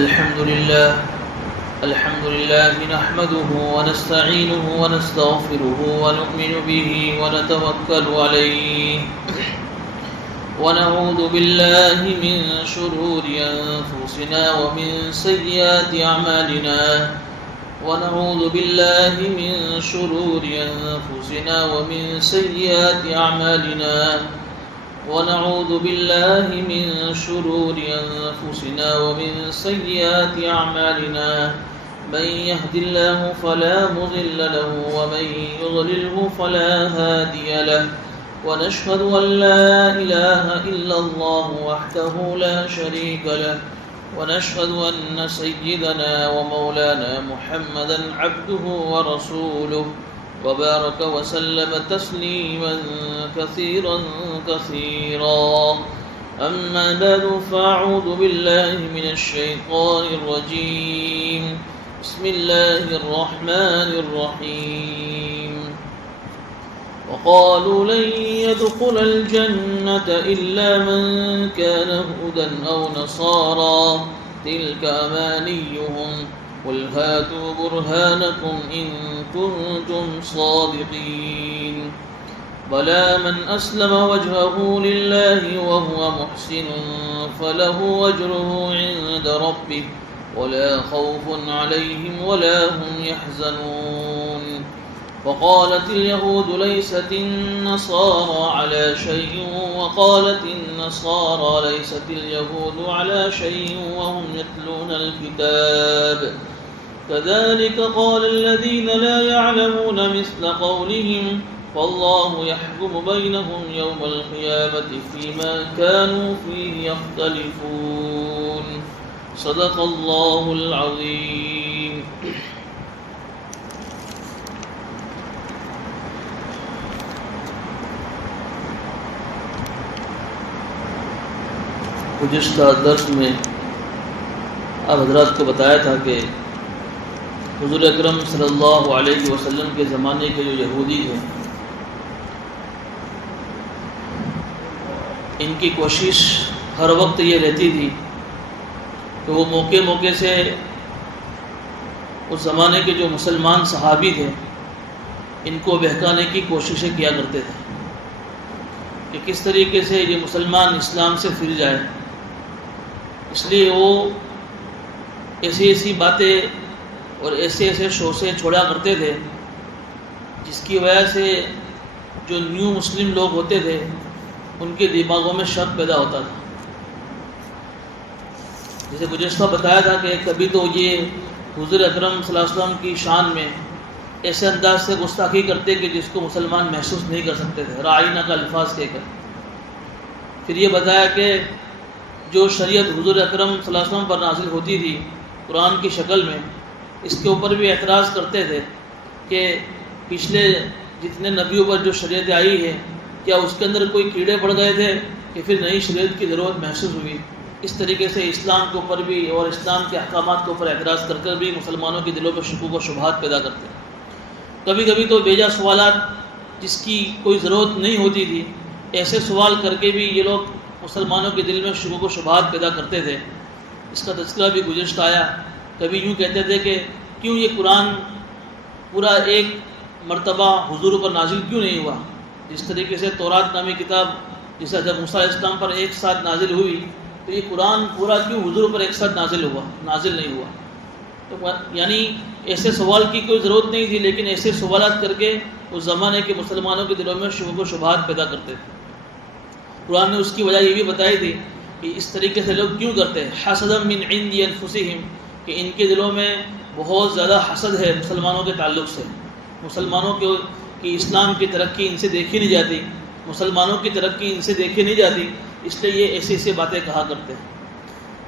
الحمد لله نحمده ونستعينه ونستغفره ونؤمن به ونتوكل عليه ونعوذ بالله من شرور أنفسنا ومن سيئات أعمالنا ونعوذ بالله من شرور أنفسنا ومن سيئات أعمالنا ونعوذ بالله من شرور أنفسنا ومن سيئات أعمالنا من يهد الله فلا مضل له ومن يضلله فلا هادي له ونشهد أن لا إله إلا الله وحده لا شريك له ونشهد أن سيدنا ومولانا محمدا عبده ورسوله وبارك وسلم تسليما كثيرا أما بعد فأعوذ بالله من الشيطان الرجيم بسم الله الرحمن الرحيم وقالوا لن يدخل الجنة إلا من كان هودا أو نصارى تلك أمانيهم قل هاتوا برهانكم إن كنتم صادقين بلى من أسلم وجهه لله وهو محسن فله أجره عند ربه ولا خوف عليهم ولا هم يحزنون وقالت اليهود ليست النصارى على شيء وقالت النصارى ليست اليهود على شيء وهم يتلون الكتاب كذلك قال الذين لا يعلمون مثل قولهم والله يحكم بينهم يوم القيامة فيما كانوا فيه يختلفون صدق الله العظيم. گزشتہ درس میں آپ حضرات کو بتایا تھا کہ حضور اکرم صلی اللہ علیہ وسلم کے زمانے کے جو یہودی ہیں ان کی کوشش ہر وقت یہ رہتی تھی کہ وہ موقع سے اس زمانے کے جو مسلمان صحابی تھے ان کو بہکانے کی کوششیں کیا کرتے تھے کہ کس طریقے سے یہ مسلمان اسلام سے پھر جائے. اس لیے وہ ایسی باتیں اور ایسے شوشے چھوڑا کرتے تھے جس کی وجہ سے جو نیو مسلم لوگ ہوتے تھے ان کے دماغوں میں شک پیدا ہوتا تھا. جیسے گزشتہ بتایا تھا کہ کبھی تو یہ حضور اکرم صلی اللہ علیہ وسلم کی شان میں ایسے انداز سے گستاخی کرتے کہ جس کو مسلمان محسوس نہیں کر سکتے تھے، رائینہ کا الفاظ کہہ کر. پھر یہ بتایا کہ جو شریعت حضور اکرم صلی اللہ علیہ وسلم پر نازل ہوتی تھی قرآن کی شکل میں، اس کے اوپر بھی اعتراض کرتے تھے کہ پچھلے جتنے نبیوں پر جو شریعت آئی ہے کیا اس کے اندر کوئی کیڑے پڑ گئے تھے کہ پھر نئی شریعت کی ضرورت محسوس ہوئی. اس طریقے سے اسلام کے اوپر بھی اور اسلام کے احکامات کے اوپر اعتراض کر کر بھی مسلمانوں کے دلوں پر شکوک و شبہات پیدا کرتے ہیں. کبھی تو بیجا سوالات جس کی کوئی ضرورت نہیں ہوتی تھی ایسے سوال کر کے بھی یہ لوگ مسلمانوں کے دل میں شکوک و شبہات پیدا کرتے تھے. اس کا تذکرہ بھی گزشتہ آیا. کبھی یوں کہتے تھے کہ کیوں یہ قرآن پورا ایک مرتبہ حضور پر نازل کیوں نہیں ہوا. جس طریقے سے تورات نامی کتاب جسے جب موسیٰ علیہ السلام پر ایک ساتھ نازل ہوئی تو یہ قرآن پورا کیوں حضور پر ایک ساتھ نازل نہیں ہوا. تو یعنی ایسے سوال کی کوئی ضرورت نہیں تھی، لیکن ایسے سوالات کر کے اس زمانے کے مسلمانوں کے دلوں میں شکوک و شبہات پیدا کرتے تھے. قرآن نے اس کی وجہ یہ بھی بتائی تھی کہ اس طریقے سے لوگ کیوں کرتے ہیں. حسدا من عند انفسہم، کہ ان کے دلوں میں بہت زیادہ حسد ہے مسلمانوں کے تعلق سے. مسلمانوں کی اسلام کی ترقی ان سے دیکھی نہیں جاتی، مسلمانوں کی ترقی ان سے دیکھی نہیں جاتی، اس لیے یہ ایسی باتیں کہا کرتے ہیں.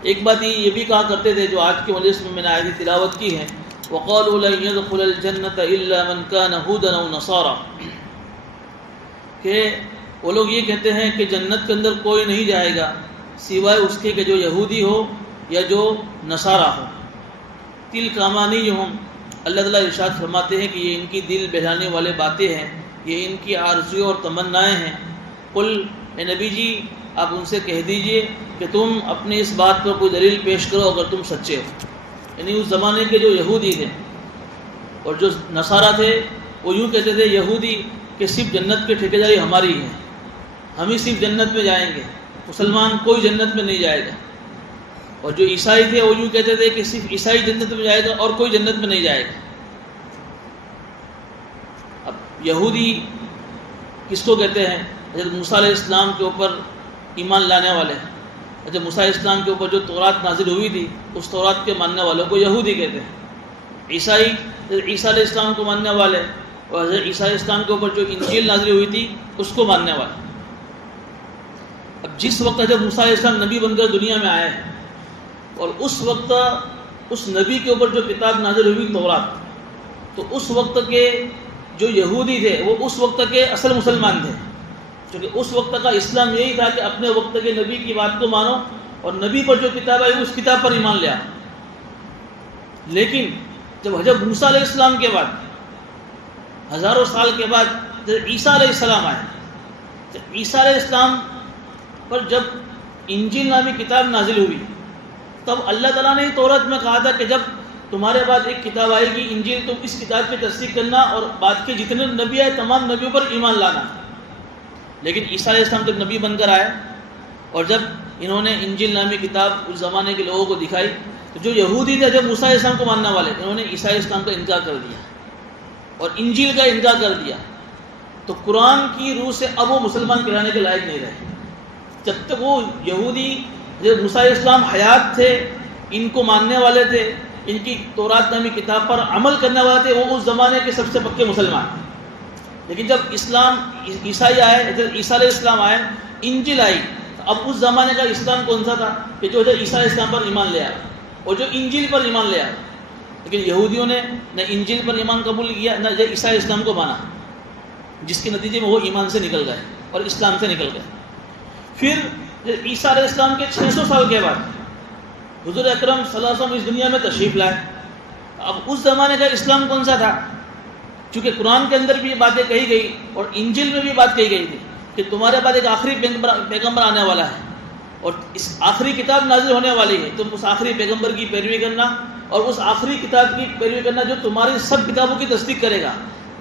ایک بات یہ بھی کہا کرتے تھے جو آج کے مجلس میں نے آیت تلاوت کی ہے، وَقَالُوا لَن يَدْخُلَ الْجَنَّةَ إِلَّا مَنْ كَانَ هُودًا أَوْ نَصَارَى، کہ وہ لوگ یہ کہتے ہیں کہ جنت کے اندر کوئی نہیں جائے گا سوائے اس کے کہ جو یہودی ہو یا جو نصارہ ہو. تِلْكَ أَمَانِيُّهُمْ، اللہ تعالیٰ ارشاد فرماتے ہیں کہ یہ ان کی دل بہلانے والے باتیں ہیں، یہ ان کی آرزویں اور تمنائیں ہیں. قل، اے نبی جی آپ ان سے کہہ دیجئے کہ تم اپنی اس بات پر کوئی دلیل پیش کرو اگر تم سچے ہو. یعنی اس زمانے کے جو یہودی تھے اور جو نصارہ تھے وہ یوں کہتے تھے یہودی کہ صرف جنت کی ٹھیکیداری ہماری ہے، ہم ہی صرف جنت میں جائیں گے، مسلمان کوئی جنت میں نہیں جائے گا. اور جو عیسائی تھے وہ یوں کہتے تھے کہ صرف عیسائی جنت میں جائے گا اور کوئی جنت میں نہیں جائے گا. اب یہودی کس کو کہتے ہیں؟ حضرت موسیٰ علیہ السلام کے اوپر ایمان لانے والے. حضرت موسیٰ علیہ السلام کے اوپر جو تورات نازل ہوئی تھی اس تورات کے ماننے والوں کو یہودی کہتے ہیں. عیسائی حضرت عیسیٰ علیہ السلام کو ماننے والے اور حضرت عیسیٰ علیہ السلام کے اوپر جو انجیل نازل ہوئی تھی اس کو ماننے والے. اب جس وقت حضرت موسیٰ علیہ السلام نبی بن کر دنیا میں آئے اور اس وقت اس نبی کے اوپر جو کتاب نازل ہوئی تورات، تو اس وقت کے جو یہودی تھے وہ اس وقت کے اصل مسلمان تھے، کیونکہ اس وقت کا اسلام یہی تھا کہ اپنے وقت کے نبی کی بات کو مانو اور نبی پر جو کتاب آئی اس کتاب پر ایمان لیا. لیکن جب حضرت موسیٰ علیہ السلام کے بعد ہزاروں سال کے بعد جب عیسیٰ علیہ السلام آئے، تو عیسیٰ علیہ السلام پر جب انجیل نامی کتاب نازل ہوئی تب اللہ تعالیٰ نے تورات میں کہا تھا کہ جب تمہارے بعد ایک کتاب آئے گی انجیل، تم اس کتاب کی تصدیق کرنا اور بعد کے جتنے نبی آئے تمام نبیوں پر ایمان لانا. لیکن عیسیٰ علیہ السلام جب نبی بن کر آئے اور جب انہوں نے انجیل نامی کتاب اس زمانے کے لوگوں کو دکھائی تو جو یہودی تھے جب موسیٰ علیہ السلام کو ماننے والے انہوں نے عیسیٰ علیہ السلام کا انکار کر دیا اور انجیل کا انکار کر دیا. تو قرآن کی روح سے اب وہ مسلمان کہلانے کے لائق نہیں رہے. جب تک وہ یہودی جب موسیٰ علیہ السلام حیات تھے، ان کو ماننے والے تھے، ان کی تورات نامی کتاب پر عمل کرنے والے تھے، وہ اس زمانے کے سب سے پکے مسلمان. لیکن جب اسلام عیسائی آئے، حضرت عیسیٰ علیہ السلام آئے، انجیل آئی، اب اس زمانے کا اسلام کون سا تھا کہ جو حضرت عیسیٰ علیہ السلام پر ایمان لے آیا اور جو انجیل پر ایمان لے آیا. لیکن یہودیوں نے نہ انجیل پر ایمان قبول کیا نہ حضرت عیسیٰ علیہ السلام کو مانا، جس کے نتیجے میں وہ ایمان سے نکل گئے اور اسلام سے نکل گئے. پھر عیسیٰ علیہ السلام کے 600 سال کے بعد حضور اکرم صلی اللہ علیہ وسلم اس دنیا میں تشریف لائے. اب اس زمانے کا اسلام کون سا تھا؟ چونکہ قرآن کے اندر بھی یہ باتیں کہی گئی اور انجیل میں بھی بات کہی گئی تھی کہ تمہارے بعد ایک آخری پیغمبر آنے والا ہے اور اس آخری کتاب نازل ہونے والی ہے. تم اس آخری پیغمبر کی پیروی کرنا اور اس آخری کتاب کی پیروی کرنا جو تمہاری سب کتابوں کی تصدیق کرے گا.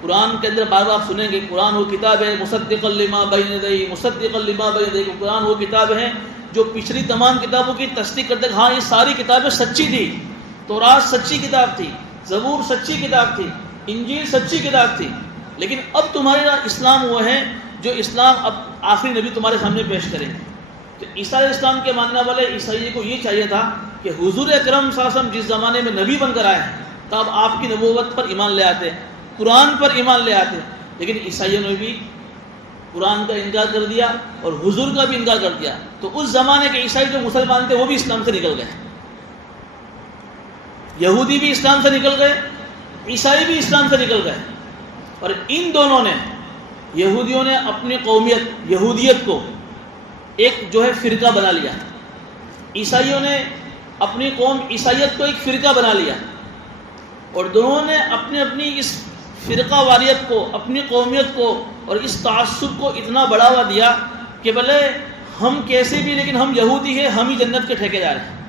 قرآن کے اندر بار بار آپ سنیں گے قرآن وہ کتاب ہے مصدقا لما بین یدیہ، مصدقا لما بین یدیہ. قرآن وہ کتاب ہے جو پچھلی تمام کتابوں کی تصدیق کرتے ہیں. ہاں یہ ساری کتابیں سچی تھی، تورات سچی کتاب تھی، زبور سچی کتاب تھی، انجیل سچی کتاب تھی، لیکن اب تمہارے اسلام وہ ہے جو اسلام اب آخری نبی تمہارے سامنے پیش کریں گے. تو عیسیٰ علیہ السلام کے ماننے والے عیسائی کو یہ چاہیے تھا کہ حضور اکرم صلی اللہ علیہ وسلم جس زمانے میں نبی بن کر آئے ہیں تب آپ کی نبوت پر ایمان لے آتے، قرآن پر ایمان لے آتے. لیکن عیسائیوں نے بھی قرآن کا انکار کر دیا اور حضور کا بھی انکار کر دیا. تو اس زمانے کے عیسائی جو مسلمان تھے وہ بھی اسلام سے نکل گئے، یہودی بھی اسلام سے نکل گئے، عیسائی بھی اسلام سے نکل گئے. اور ان دونوں نے، یہودیوں نے اپنی قومیت یہودیت کو ایک جو ہے فرقہ بنا لیا، عیسائیوں نے اپنی قوم عیسائیت کو ایک فرقہ بنا لیا، اور دونوں نے اپنی اپنی اس فرقہ واریت کو، اپنی قومیت کو اور اس تعصب کو اتنا بڑھاوا دیا کہ بھلے ہم کیسے بھی لیکن ہم یہودی ہیں، ہم ہی جنت کے ٹھیکیدار ہیں.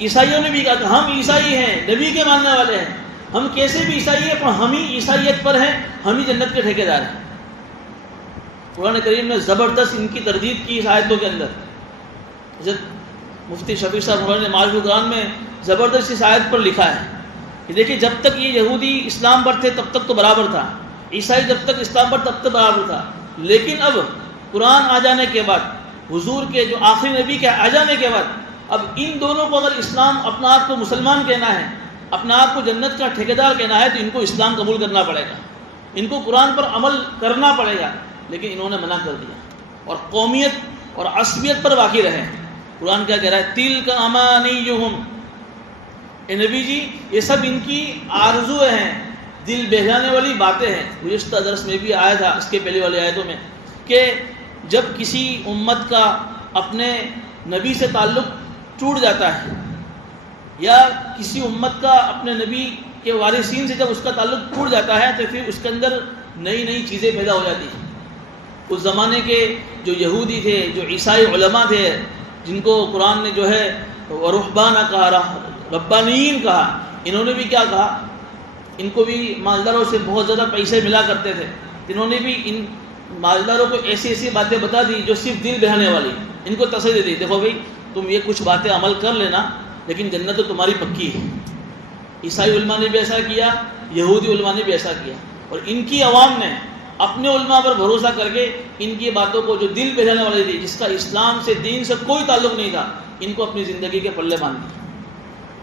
عیسائیوں نے بھی کہا کہ ہم عیسائی ہیں، نبی کے ماننے والے ہیں، ہم کیسے بھی عیسائی ہیں پر ہم ہی عیسائیت پر ہیں، ہم ہی جنت کے ٹھیکیدار ہیں. قرآن کریم نے زبردست ان کی تردید کی اس آیتوں کے اندر. حضرت مفتی شفیع صاحب نے معارف القرآن میں زبردست اس آیت پر لکھا ہے کہ دیکھیے جب تک یہ یہودی اسلام پر تھے تب تک تو برابر تھا، عیسائی جب تک اسلام پر تب تک برابر تھا، لیکن اب قرآن آ جانے کے بعد، حضور کے جو آخری نبی کے آ جانے کے بعد، اب ان دونوں کو اگر اسلام اپنا آپ کو مسلمان کہنا ہے، اپنا آپ کو جنت کا ٹھیکیدار کہنا ہے تو ان کو اسلام قبول کرنا پڑے گا، ان کو قرآن پر عمل کرنا پڑے گا. لیکن انہوں نے منع کر دیا اور قومیت اور عصبیت پر باقی رہے. قرآن کیا کہہ رہا ہے؟ تِلْکَ أَمَانِيُّهُمْ، اے نبی جی یہ سب ان کی آرزویں ہیں، دل بہلانے والی باتیں ہیں. گزشتہ درس میں بھی آیا تھا اس کے پہلے والی آیتوں میں کہ جب کسی امت کا اپنے نبی سے تعلق ٹوٹ جاتا ہے یا کسی امت کا اپنے نبی کے وارثین سے جب اس کا تعلق ٹوٹ جاتا ہے تو پھر اس کے اندر نئی نئی چیزیں پیدا ہو جاتی ہیں. اس زمانے کے جو یہودی تھے، جو عیسائی علماء تھے، جن کو قرآن نے جو ہے رہبانہ کہا، ربانیین کہا، انہوں نے بھی کیا کہا؟ ان کو بھی مالداروں سے بہت زیادہ پیسے ملا کرتے تھے، انہوں نے بھی ان مالداروں کو ایسی ایسی باتیں بتا دی جو صرف دل بہلانے والی، ان کو تسلی دی، دیکھو بھائی تم یہ کچھ باتیں عمل کر لینا لیکن جنت تو تمہاری پکی ہے۔ عیسائی علماء نے بھی ایسا کیا، یہودی علماء نے بھی ایسا کیا، اور ان کی عوام نے اپنے علماء پر بھروسہ کر کے ان کی باتوں کو جو دل بہلانے والی تھی، جس کا اسلام سے دین سے کوئی تعلق نہیں تھا، ان کو اپنی زندگی کے پلے باندھ دیا،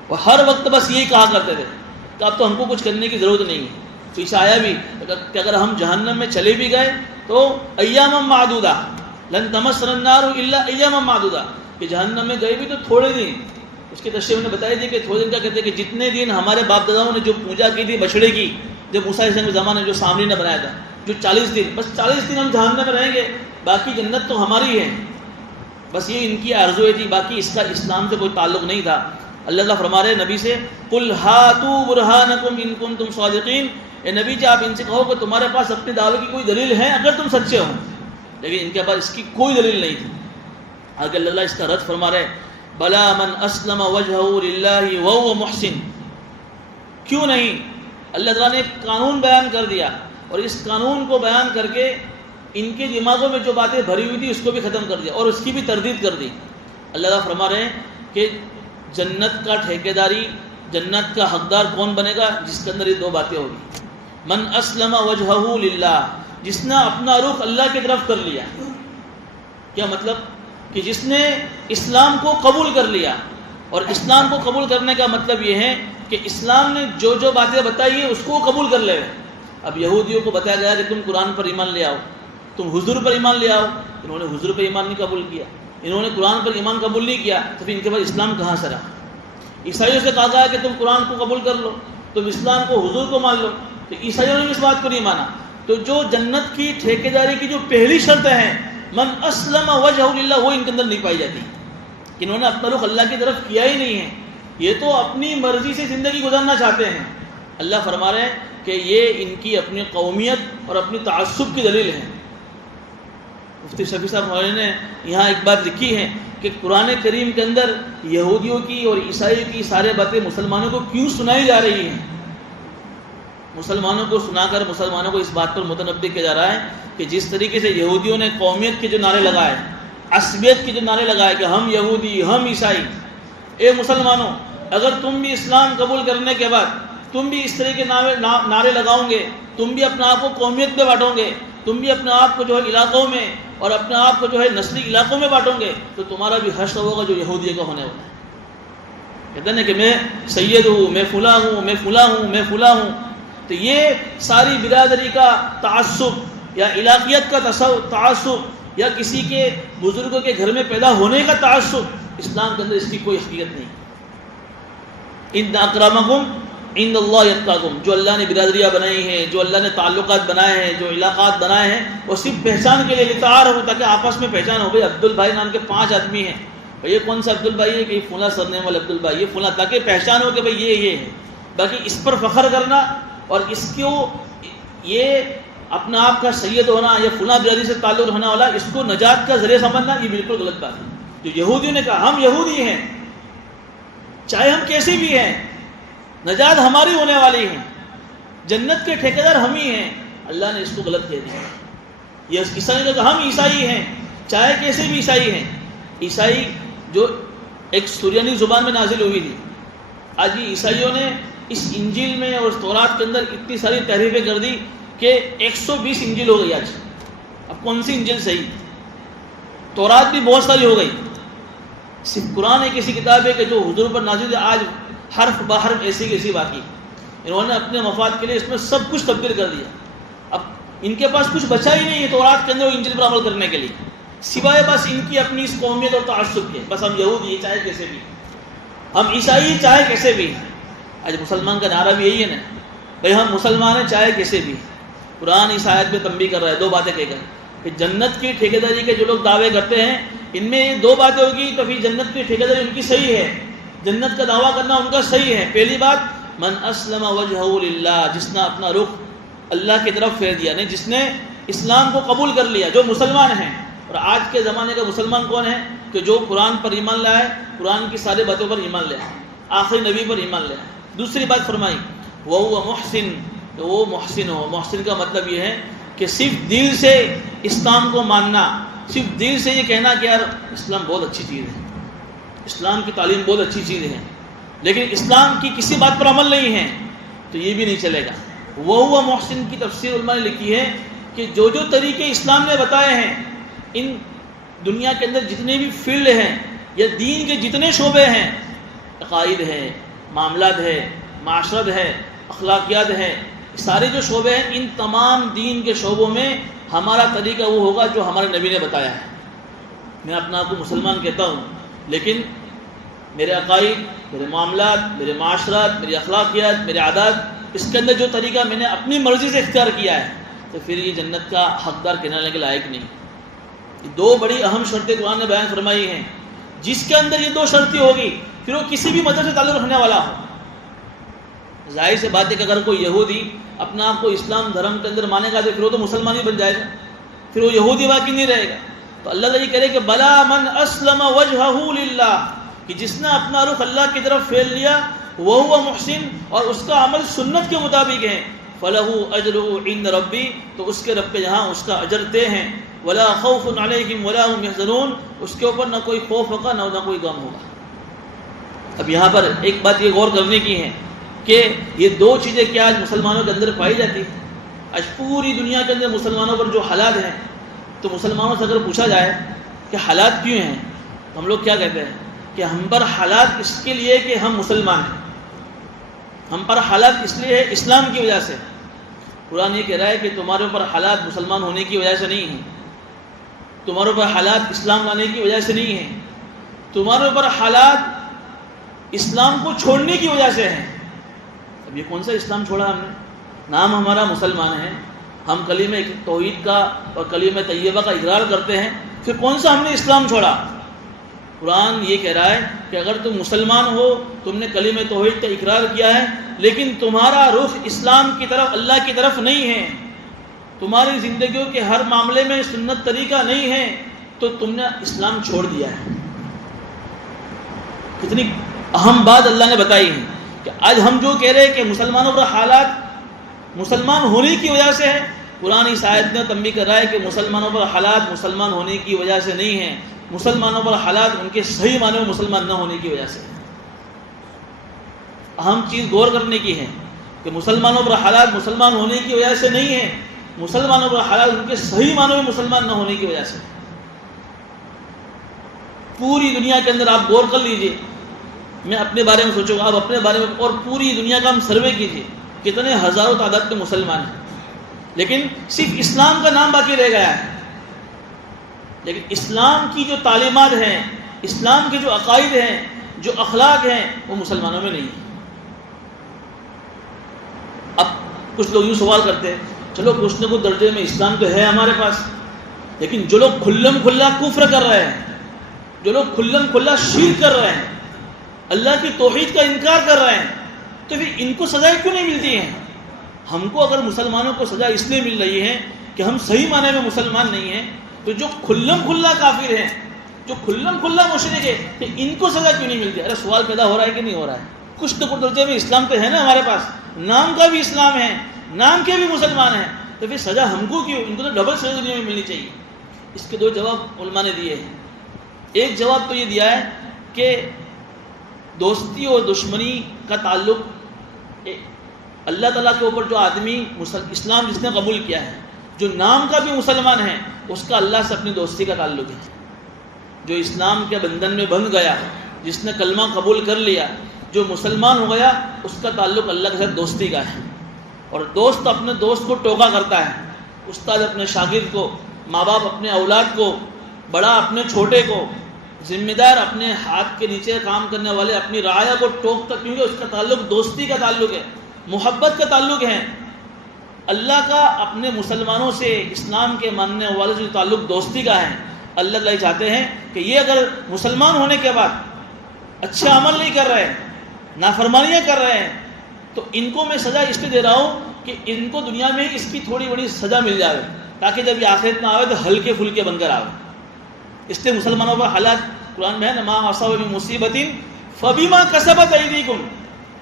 اور ہر وقت بس یہی کہا کرتے تھے کہ اب تو ہم کو کچھ کرنے کی ضرورت نہیں ہے۔ تو اس آیا بھی کہ اگر ہم جہنم میں چلے بھی گئے تو ایام معدودہ، لن تمسنا النار الا ایام معدودہ، کہ جہنم میں گئے بھی تو تھوڑے دن، اس کے تشریح نے بتائی تھی کہ تھوڑے دن کا کہتے ہیں کہ جتنے دن ہمارے باپ داداؤں نے جو پوجا کی تھی بچڑے کی، جب موسیٰ علیہ السلام کے زمانے جو سامری نے بنایا تھا، جو 40 دن، بس 40 دن ہم جہنم میں رہیں گے، باقی جنت تو ہماری ہے، بس یہ ان کی آرزویں تھی، باقی اس کا اسلام سے کوئی تعلق نہیں تھا۔ اللہ تعالیٰ فرما رہے نبی سے، قل ہاتوا برہانکم ان کنتم صادقین، اے نبی جی آپ ان سے کہو کہ تمہارے پاس اپنے دعوے کی کوئی دلیل ہے اگر تم سچے ہو، لیکن ان کے پاس اس کی کوئی دلیل نہیں تھی۔ آگے اللہ اس کا رد فرما رہے، بلا من اسلم وجہہ للہ وہو محسن، کیوں نہیں؟ اللہ تعالیٰ نے ایک قانون بیان کر دیا، اور اس قانون کو بیان کر کے ان کے دماغوں میں جو باتیں بھری ہوئی تھی اس کو بھی ختم کر دیا، اور اس کی بھی تردید کر دی۔ اللہ تعالیٰ فرما رہے ہیں کہ جنت کا ٹھیکیداری، جنت کا حقدار کون بنے گا؟ جس کے اندر یہ دو باتیں ہوگی، من اسلم وجہہ للہ، جس نے اپنا رخ اللہ کی طرف کر لیا۔ کیا مطلب؟ کہ جس نے اسلام کو قبول کر لیا، اور اسلام کو قبول کرنے کا مطلب یہ ہے کہ اسلام نے جو جو باتیں بتائی ہیں اس کو قبول کر لے۔ اب یہودیوں کو بتایا گیا کہ تم قرآن پر ایمان لے آؤ، تم حضور پر ایمان لے آؤ، انہوں نے حضور پر ایمان نہیں قبول کیا، انہوں نے قرآن پر ایمان قبول نہیں کیا، تو پھر ان کے پاس اسلام کہاں سے رہا؟ عیسائیوں سے کہا گیا کہ تم قرآن کو قبول کر لو، تم اسلام کو حضور کو مان لو، تو عیسائیوں نے بھی اس بات کو نہیں مانا۔ تو جو جنت کی ٹھیکیداری کی جو پہلی شرط ہے من اسلم وجہہ للہ، وہ ان کے اندر نہیں پائی جاتی، کہ انہوں نے اپنا رخ اللہ کی طرف کیا ہی نہیں ہے، یہ تو اپنی مرضی سے زندگی گزارنا چاہتے ہیں۔ اللہ فرما رہے ہیں کہ یہ ان کی اپنی قومیت اور اپنی تعصب کی دلیل ہے۔ مفتی شفیع صاحب نے یہاں ایک بات لکھی ہے کہ قرآن کریم کے اندر یہودیوں کی اور عیسائیوں کی سارے باتیں مسلمانوں کو کیوں سنائی جا رہی ہیں؟ مسلمانوں کو سنا کر مسلمانوں کو اس بات پر متنبہ کیا جا رہا ہے کہ جس طریقے سے یہودیوں نے قومیت کے جو نعرے لگائے، عصبیت کے جو نعرے لگائے کہ ہم یہودی، ہم عیسائی، اے مسلمانوں اگر تم بھی اسلام قبول کرنے کے بعد تم بھی اس طرح کے نعرے لگاؤ گے، تم بھی اپنے آپ کو قومیت میں بانٹو گے، تم بھی اپنے آپ کو جو ہے علاقوں میں اور اپنے آپ کو جو ہے نسلی علاقوں میں بانٹو گے، تو تمہارا بھی حشر ہوگا جو یہودیوں کا ہونے والا ہے۔ کہتے ہیں کہ میں سید ہوں، میں فلاں ہوں، میں فلاں ہوں، میں فلاں ہوں، تو یہ ساری برادری کا تعصب یا علاقیت کا تعصب یا کسی کے بزرگوں کے گھر میں پیدا ہونے کا تعصب، اسلام کے اندر اس کی کوئی حقیقت نہیں۔ ان اکرمکم عند اللہ یتقاکم، جو اللہ نے برادریاں بنائی ہیں، جو اللہ نے تعلقات بنائے ہیں، جو علاقات بنائے ہیں، وہ صرف پہچان کے لیے لتعارفوا، تاکہ آپس میں پہچان ہو۔ بھائی عبد البھائی نام کے 5 آدمی ہیں، یہ کون سا عبد البھائی ہے؟ کہ فلاں سرنیم والا عبد البھائی، یہ فلاں، تاکہ پہچان ہو کہ بھائی یہ ہے۔ باقی اس پر فخر کرنا اور اس کو یہ اپنا آپ کا سید ہونا یا فلاں برادری سے تعلق ہونا والا، اس کو نجات کا ذریعہ سمجھنا، یہ بالکل غلط بات ہے۔ جو یہودیوں نے کہا ہم یہودی ہیں، چاہے ہم کیسے بھی ہیں، نجات ہماری ہونے والی ہے، جنت کے ٹھیکیدار ہم ہی ہیں، اللہ نے اس کو غلط کہہ دیا۔ یہ عیسائی نے کہا ہم عیسائی ہیں، چاہے کیسے بھی عیسائی ہیں۔ عیسائی جو ایک سریانی زبان میں نازل ہوئی تھی، آج یہ عیسائیوں نے اس انجیل میں اور اس تورات کے اندر اتنی ساری تحریفیں کر دی کہ 120 انجیل ہو گئی آج۔ اب کون سی انجیل صحیح؟ تورات بھی بہت ساری ہو گئی، صرف قرآن ایک ایسی کتاب ہے کہ جو حضور پر نازل ہے، آج حرف بحرف ایسی کیسی باقی، انہوں نے اپنے مفاد کے لیے اس میں سب کچھ تبدیل کر دیا۔ اب ان کے پاس کچھ بچا ہی نہیں ہے تورات کے اندر اور انجیل پر عمل کرنے کے لیے، سوائے بس ان کی اپنی اس قومیت اور تعصب کے، بس ہم یہودی چاہے کیسے بھی، ہم عیسائی چاہے کیسے بھی۔ آج مسلمان کا نعرہ بھی یہی ہے نا، بھائی ہم مسلمان ہیں چاہے کیسے بھی۔ قرآن اس آیت میں تنبیہ کر رہا ہے 2 باتیں کہہ کر کہ جنت کی ٹھیکیداری کے جو لوگ دعوے کرتے ہیں، ان میں یہ 2 باتیں ہوگی تو پھر جنت کی ٹھیکیداری ان کی صحیح ہے، جنت کا دعویٰ کرنا ان کا صحیح ہے۔ پہلی بات من اسلم وجہہ للہ، جس نے اپنا رخ اللہ کی طرف پھیر دیا، نہیں جس نے اسلام کو قبول کر لیا، جو مسلمان ہیں. اور آج کے زمانے کا مسلمان کون ہے؟ کہ جو قرآن پر ایمان لائے، قرآن کی ساری باتوں پر ایمان لائے، آخری نبی پر ایمان لائے. دوسری بات فرمائی وہ محسن، کہ وہ محسن ہو. محسن کا مطلب یہ ہے کہ صرف دل سے اسلام کو ماننا، صرف دل سے یہ کہنا کہ یار اسلام بہت اچھی چیز ہے، اسلام کی تعلیم بہت اچھی چیز ہے، لیکن اسلام کی کسی بات پر عمل نہیں ہے، تو یہ بھی نہیں چلے گا. وہ محسن کی تفسیر علماء نے لکھی ہے کہ جو طریقے اسلام نے بتائے ہیں، ان دنیا کے اندر جتنے بھی فیلڈ ہیں یا دین کے جتنے شعبے ہیں، عقائد ہے، معاملات ہے، معاشرت ہے، اخلاقیات ہے، سارے جو شعبے ہیں، ان تمام دین کے شعبوں میں ہمارا طریقہ وہ ہوگا جو ہمارے نبی نے بتایا ہے. میں اپنا آپ کو مسلمان کہتا ہوں، لیکن میرے عقائد، میرے معاملات، میرے معاشرات، میری اخلاقیات، میرے عادات، اس کے اندر جو طریقہ میں نے اپنی مرضی سے اختیار کیا ہے، تو پھر یہ جنت کا حقدار کہلانے کے لائق نہیں. یہ دو بڑی اہم شرطیں قرآن نے بیان فرمائی ہیں. جس کے اندر یہ دو شرطیں ہوگی، پھر وہ کسی بھی مذہب سے تعلق رکھنے والا ہو. ظاہر سے بات ہے کہ اگر کوئی یہودی اپنا آپ کو اسلام دھرم کے اندر مانے گا تو پھر وہ تو مسلمان ہی بن جائے گا، پھر وہ یہودی باقی نہیں رہے گا. تو اللہ تعالیٰ یہ کہہ رہے کہ بلا من اسلم وجہہ للہ، کہ جس نے اپنا رخ اللہ کی طرف پھیر لیا، وہ محسن، اور اس کا عمل سنت کے مطابق ہے، فلہ اجرہ عند ربی، تو اس کے رب کے یہاں اس کا اجر طے ہے. ولا خوف علیہم ولا هم يحزنون، اس کے اوپر نہ کوئی خوف ہوگا نہ کوئی غم ہوگا. اب یہاں پر ایک بات یہ غور کرنے کی ہے کہ یہ دو چیزیں کیا آج مسلمانوں کے اندر پائی جاتی ہیں. آج پوری دنیا کے اندر مسلمانوں پر جو حالات ہیں، تو مسلمانوں سے اگر پوچھا جائے کہ حالات کیوں ہیں، تو ہم لوگ کیا کہتے ہیں کہ ہم پر حالات اس کے لیے کہ ہم مسلمان ہیں، ہم پر حالات اس لیے ہے اسلام کی وجہ سے. قرآن یہ کہہ رہا ہے کہ تمہارے اوپر حالات مسلمان ہونے کی وجہ سے نہیں ہیں، تمہارے اوپر حالات اسلام لانے کی وجہ سے نہیں ہیں، تمہارے اوپر حالات اسلام کو چھوڑنے کی وجہ سے ہیں. اب یہ کون سا اسلام چھوڑا ہم نے؟ نام ہمارا مسلمان ہے، ہم کلمہ توحید کا اور کلمہ طیبہ کا اقرار کرتے ہیں، پھر کون سا ہم نے اسلام چھوڑا؟ قرآن یہ کہہ رہا ہے کہ اگر تم مسلمان ہو، تم نے کلمہ توحید کا اقرار کیا ہے، لیکن تمہارا رخ اسلام کی طرف، اللہ کی طرف نہیں ہے، تمہاری زندگیوں کے ہر معاملے میں سنت طریقہ نہیں ہے، تو تم نے اسلام چھوڑ دیا ہے. کتنی اہم بات اللہ نے بتائی ہے کہ آج ہم جو کہہ رہے ہیں کہ مسلمانوں پر حالات مسلمان ہونے کی وجہ سے ہے، قرآن اس آیت میں تنبیہ کر رہا ہے کہ مسلمانوں پر حالات مسلمان ہونے کی وجہ سے نہیں ہیں، مسلمانوں پر حالات ان کے صحیح معنی میں مسلمان نہ ہونے کی وجہ سے. اہم چیز غور کرنے کی ہے کہ مسلمانوں پر حالات مسلمان ہونے کی وجہ سے نہیں ہیں، مسلمانوں پر حالات ان کے صحیح معنی میں مسلمان نہ ہونے کی وجہ سے. پوری دنیا کے اندر آپ غور کر لیجئے، میں اپنے بارے میں سوچوں گا، آپ اپنے بارے میں، اور پوری دنیا کا ہم سروے کیجئے، کتنے ہزاروں تعداد کے مسلمان ہیں، لیکن صرف اسلام کا نام باقی رہ گیا ہے. لیکن اسلام کی جو تعلیمات ہیں، اسلام کے جو عقائد ہیں، جو اخلاق ہیں، وہ مسلمانوں میں نہیں ہیں. اب کچھ لوگ یوں سوال کرتے ہیں، چلو کچھ نہ کچھ درجے میں اسلام تو ہے ہمارے پاس، لیکن جو لوگ کھلم کھلا کفر کر رہے ہیں، جو لوگ کھلم کھلا شرک کر رہے ہیں، اللہ کی توحید کا انکار کر رہے ہیں، تو پھر ان کو سزائیں کیوں نہیں ملتی ہیں؟ ہم کو اگر مسلمانوں کو سزا اس لیے مل رہی ہے کہ ہم صحیح معنی میں مسلمان نہیں ہیں، تو جو کھلم کھلا کافر ہیں، جو کھلم کھلا مشرک ہے، کہ ان کو سزا کیوں نہیں ملتی؟ ارے سوال پیدا ہو رہا ہے کہ نہیں ہو رہا ہے؟ کچھ نہ کچھ درجے میں اسلام تو ہے نا ہمارے پاس، نام کا بھی اسلام ہے، نام کے بھی مسلمان ہیں، تو پھر سزا ہم کو کیوں؟ ان کو تو ڈبل سزا دنیا میں ملنی چاہیے. اس کے دو جواب علماء نے دیے ہیں. ایک جواب تو یہ دیا ہے کہ دوستی اور دشمنی کا تعلق اللہ تعالیٰ کے اوپر جو آدمی اسلام جس نے قبول کیا ہے، جو نام کا بھی مسلمان ہے، اس کا اللہ سے اپنی دوستی کا تعلق ہے. جو اسلام کے بندھن میں بندھ گیا، جس نے کلمہ قبول کر لیا، جو مسلمان ہو گیا، اس کا تعلق اللہ کے ساتھ دوستی کا ہے. اور دوست اپنے دوست کو ٹوکا کرتا ہے، استاد اپنے شاگرد کو، ماں باپ اپنے اولاد کو، بڑا اپنے چھوٹے کو، ذمہ دار اپنے ہاتھ کے نیچے کام کرنے والے اپنی رعایا کو ٹوکتا، کیونکہ اس کا تعلق دوستی کا تعلق ہے، محبت کا تعلق ہے. اللہ کا اپنے مسلمانوں سے، اسلام کے ماننے والے سے تعلق دوستی کا ہے. اللہ تعالیٰ چاہتے ہیں کہ یہ اگر مسلمان ہونے کے بعد اچھے عمل نہیں کر رہے، نافرمانیاں کر رہے ہیں، تو ان کو میں سزا اس لیے دے رہا ہوں کہ ان کو دنیا میں اس کی تھوڑی بڑی سزا مل جائے، تاکہ جب یہ آخرت میں آئے تو ہلکے پھلکے بن کر آئے. اس لیے مسلمانوں پر حالات قرآن میں ہے نا، ما اصاب من مصیبت فبما کسبت ایدیکم،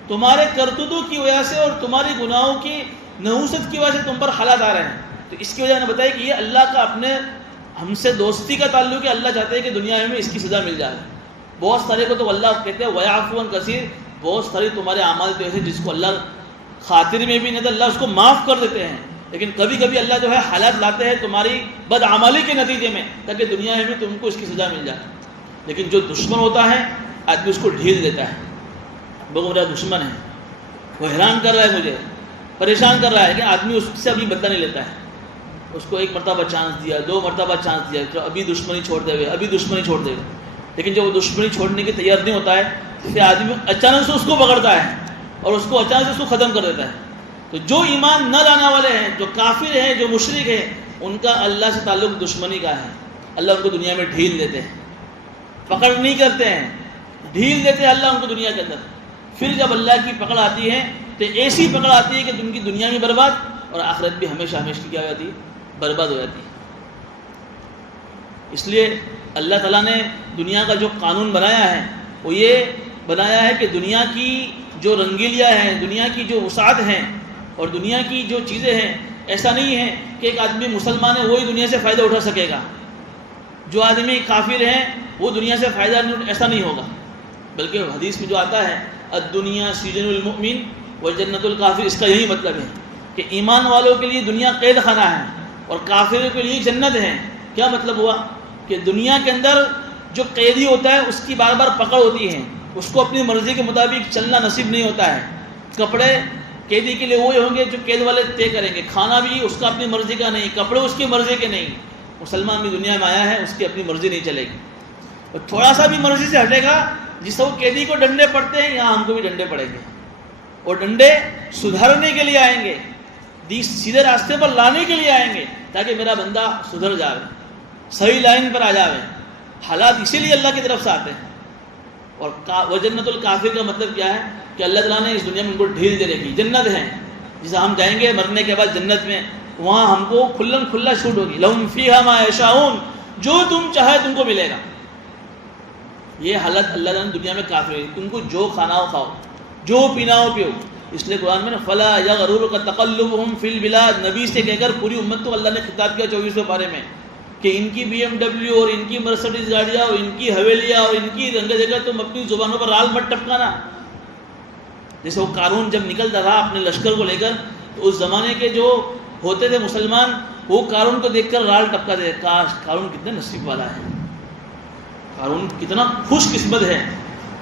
تمہارے کرتوتوں کی وجہ سے اور تمہاری گناہوں کی نحوست کی وجہ سے تم پر حالات آ رہے ہیں. تو اس کی وجہ نے بتایا کہ یہ اللہ کا اپنے ہم سے دوستی کا تعلق ہے. اللہ چاہتے ہیں کہ دنیا میں اس کی سزا مل جائے. بہت سارے کو تو اللہ کہتے ہیں وَيَعْفُو عَنْ كَثِيرٍ، بہت سارے تمہارے اعمال تو ایسے جس کو اللہ خاطر میں بھی نہیں تو اللہ اس کو معاف کر دیتے ہیں. لیکن کبھی کبھی اللہ جو ہے حالات لاتے ہیں تمہاری بدعمالی کے نتیجے میں تاکہ دنیا میں تم کو اس کی سزا مل جائے. لیکن جو دشمن ہوتا ہے آدمی اس کو ڈھیل دیتا ہے. وہ میرا دشمن ہے، وہ حیران کر رہا ہے، مجھے پریشان کر رہا ہے، کہ آدمی اس سے ابھی بدلہ نہیں لیتا ہے. اس کو ایک مرتبہ چانس دیا، 2 مرتبہ چانس دیا، تو ابھی دشمنی چھوڑ دے ہوئے، ابھی دشمنی چھوڑ دے ہوئے. لیکن جب وہ دشمنی چھوڑنے کی تیار نہیں ہوتا ہے پھر آدمی اچانک سے اس کو پکڑتا ہے اور اس کو اچانک سے اس کو ختم کر دیتا ہے. تو جو ایمان نہ لانے والے ہیں، جو کافر ہیں، جو مشرک ہیں، ان کا اللہ سے تعلق دشمنی کا ہے. اللہ ان کو دنیا میں ڈھیل دیتے ہیں، پکڑ نہیں کرتے ہیں، ڈھیل دیتے ہیں اللہ ان کو دنیا کے اندر. پھر جب اللہ کی پکڑ آتی ہے تو ایسی پکڑ آتی ہے کہ ان کی دنیا میں برباد اور آخرت بھی ہمیشہ ہمیشہ کی کیا ہو جاتی ہے، برباد ہو جاتی ہے. اس لیے اللہ تعالیٰ نے دنیا کا جو قانون بنایا ہے وہ یہ بنایا ہے کہ دنیا کی جو رنگیلیاں ہیں، دنیا کی جو وسعت ہیں اور دنیا کی جو چیزیں ہیں، ایسا نہیں ہے کہ ایک آدمی مسلمان ہے وہی دنیا سے فائدہ اٹھا سکے گا. جو آدمی کافر ہیں وہ دنیا سے فائدہ نہیں، ایسا نہیں ہوگا. بلکہ حدیث میں جو آتا ہے الدنیا سجن المؤمن وجنت الکافر، اس کا یہی مطلب ہے کہ ایمان والوں کے لیے دنیا قید خانہ ہے اور کافروں کے لیے جنت ہے. کیا مطلب ہوا کہ دنیا کے اندر جو قیدی ہوتا ہے اس کی بار بار پکڑ ہوتی ہے، اس کو اپنی مرضی کے مطابق چلنا نصیب نہیں ہوتا ہے. کپڑے قیدی کے لیے وہی ہوں گے جو قید والے طے کریں گے، کھانا بھی اس کا اپنی مرضی کا نہیں، کپڑے اس کی مرضی کے نہیں. مسلمان بھی دنیا میں آیا ہے، اس کی اپنی مرضی نہیں چلے گی. اور تھوڑا سا بھی مرضی سے ہٹے گا، جس طرح قیدی کو ڈنڈے پڑتے ہیں یہاں ہم کو بھی ڈنڈے پڑیں گے. اور ڈنڈے سدھرنے کے لیے آئیں گے، سیدھے راستے پر لانے کے لیے آئیں گے تاکہ میرا بندہ سدھر جائے، صحیح لائن پر آ جائے. حالات اسی لیے اللہ کی طرف سے آتے ہیں. اور وجنت الکافر کا مطلب کیا ہے کہ اللہ تعالیٰ نے اس دنیا میں ان کو ڈھیل دے رکھی. جنت ہے جسے ہم جائیں گے مرنے کے بعد جنت میں، وہاں ہم کو کھلن کھلا چھوٹ ہوگی. لہم فیہا ما یشاؤون، جو تم چاہے تم کو ملے گا. یہ حالت اللہ تعالیٰ نے دنیا میں کافر ہے، تم کو جو کھانا ہو کھاؤ، جو پینا ہو پیو. اس لیے قرآن میں فلا یغررک تقلبہم فی البلاد، نبی سے کہہ کر پوری امت کو اللہ نے خطاب کیا 24ویں پارے میں کہ ان کی BMW اور ان کی مرسڈیز گاڑیاں اور ان کی حویلیاں اور ان کی رنگ جگہ تم اپنی زبانوں پر رال مت ٹپکانا. جیسے وہ قارون جب نکلتا تھا اپنے لشکر کو لے کر تو اس زمانے کے جو ہوتے تھے مسلمان وہ قارون کو دیکھ کر رال ٹپکاتے تھے، کاش قارون کتنے نصیب والا ہے، قارون کتنا خوش قسمت ہے.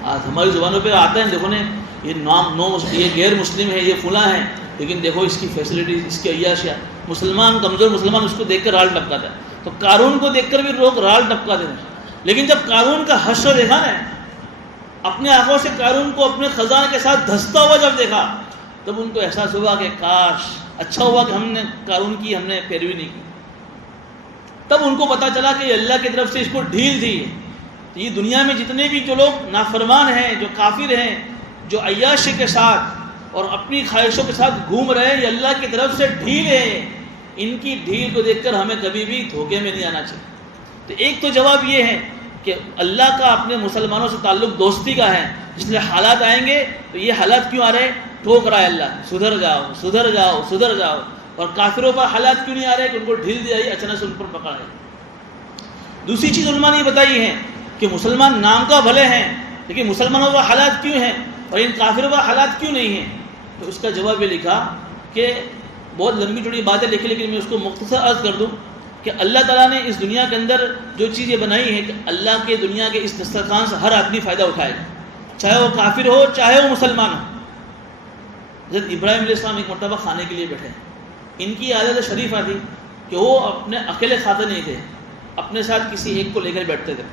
آج ہماری زبانوں پہ آتا ہے دیکھو نے یہ نام نو یہ غیر مسلم ہے، یہ فلاں ہے، لیکن دیکھو اس کی فیسلٹیز، اس کی عیاشیاں. مسلمان کمزور مسلمان اس کو دیکھ کر رال ٹپکاتا ہے. تو قارون کو دیکھ کر بھی لوگ رال ٹپکاتے ہیں. لیکن جب قارون کا حشر دیکھا نا، اپنے آنکھوں سے قارون کو اپنے خزانے کے ساتھ دھستا ہوا جب دیکھا تب ان کو احساس ہوا کہ کاش اچھا ہوا کہ ہم نے قارون کی ہم نے پیروی نہیں کی. تب ان کو پتا چلا کہ یہ اللہ کی طرف سے اس کو ڈھیل تھی. یہ دنیا میں جتنے بھی جو لوگ نافرمان ہیں، جو کافر ہیں، جو عیاشی کے ساتھ اور اپنی خواہشوں کے ساتھ گھوم رہے ہیں، یہ اللہ کی طرف سے ڈھیل ہے. ان کی ڈھیل کو دیکھ کر ہمیں کبھی بھی دھوکے میں نہیں آنا چاہیے. تو ایک تو جواب یہ ہے کہ اللہ کا اپنے مسلمانوں سے تعلق دوستی کا ہے، اس لیے حالات آئیں گے تو یہ حالات کیوں آ رہے ہیں، ٹھوک رہا ہے اللہ، سدھر جاؤ سدھر جاؤ سدھر جاؤ. اور کافروں پر حالات کیوں نہیں آ رہے کہ ان کو ڈھیل دی جائے، اچانک سے ان پر پکڑ ہے. دوسری چیز علماء نے یہ بتائی ہے کہ مسلمان نام کا بھلے ہیں لیکن مسلمانوں پر حالات کیوں ہیں اور ان کافروں پر حالات کیوں نہیں ہیں. تو اس کا جواب یہ لکھا کہ بہت لمبی چوڑی باتیں لکھی لیکن میں اس کو مختصر عرض کر دوں کہ اللہ تعالیٰ نے اس دنیا کے اندر جو چیز یہ بنائی ہے کہ اللہ کے دنیا کے اس دسترخوان سے ہر آدمی فائدہ اٹھائے گا، چاہے وہ کافر ہو چاہے وہ مسلمان ہو. حضرت ابراہیم علیہ السلام ایک مرتبہ کھانے کے لیے بیٹھے. ان کی عادت شریفہ تھی کہ وہ اپنے اکیلے کھاتے نہیں تھے، اپنے ساتھ کسی ایک کو لے کر بیٹھتے تھے.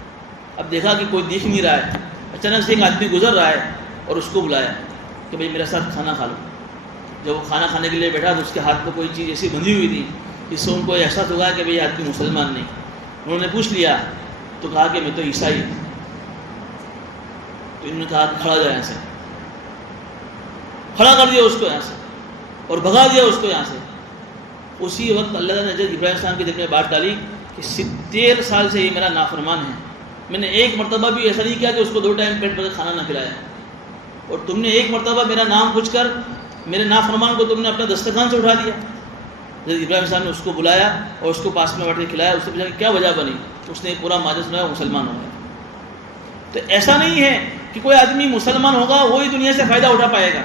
اب دیکھا کہ کوئی دیکھ نہیں رہا ہے، اچانک سے ایک آدمی گزر رہا ہے اور اس کو بلایا کہ بھئی میرے ساتھ کھانا کھا لو. جب وہ کھانا کھانے کے لیے بیٹھا تو اس کے ہاتھ پہ کوئی چیز ایسی بندھی ہوئی تھی جس سے ان کو احساس ہوگا کہ بھئی آدمی مسلمان نہیں. انہوں نے پوچھ لیا تو کہا کہ میں تو عیسائی ہوں. تو انہوں نے کہا کھڑا جا یہاں سے، کھڑا کر دیا اس کو یہاں سے اور بھگا دیا اس کو یہاں سے. اسی وقت اللہ تعالیٰ نے حضرت ابراہیم السلام کے دل میں بات ڈالی کہ 70 سال سے یہ میرا نافرمان ہے، میں نے ایک مرتبہ بھی ایسا نہیں کیا کہ اس کو 2 ٹائم پیٹ بھر کھانا نہ کھلایا، اور تم نے ایک مرتبہ میرا نام پوچھ کر میرے نافرمان کو تم نے اپنے دسترخوان سے اٹھا دیا۔ حضرت ابراہیم السلام نے اس کو بلایا اور اس کو پاس میں بیٹھ کے کھلایا، اس سے پوچھا کہ کیا وجہ بنی، اس نے پورا ماجرا سنایا، مسلمان ہو گیا۔ تو ایسا نہیں ہے کہ کوئی آدمی مسلمان ہوگا وہی دنیا سے فائدہ اٹھا پائے گا،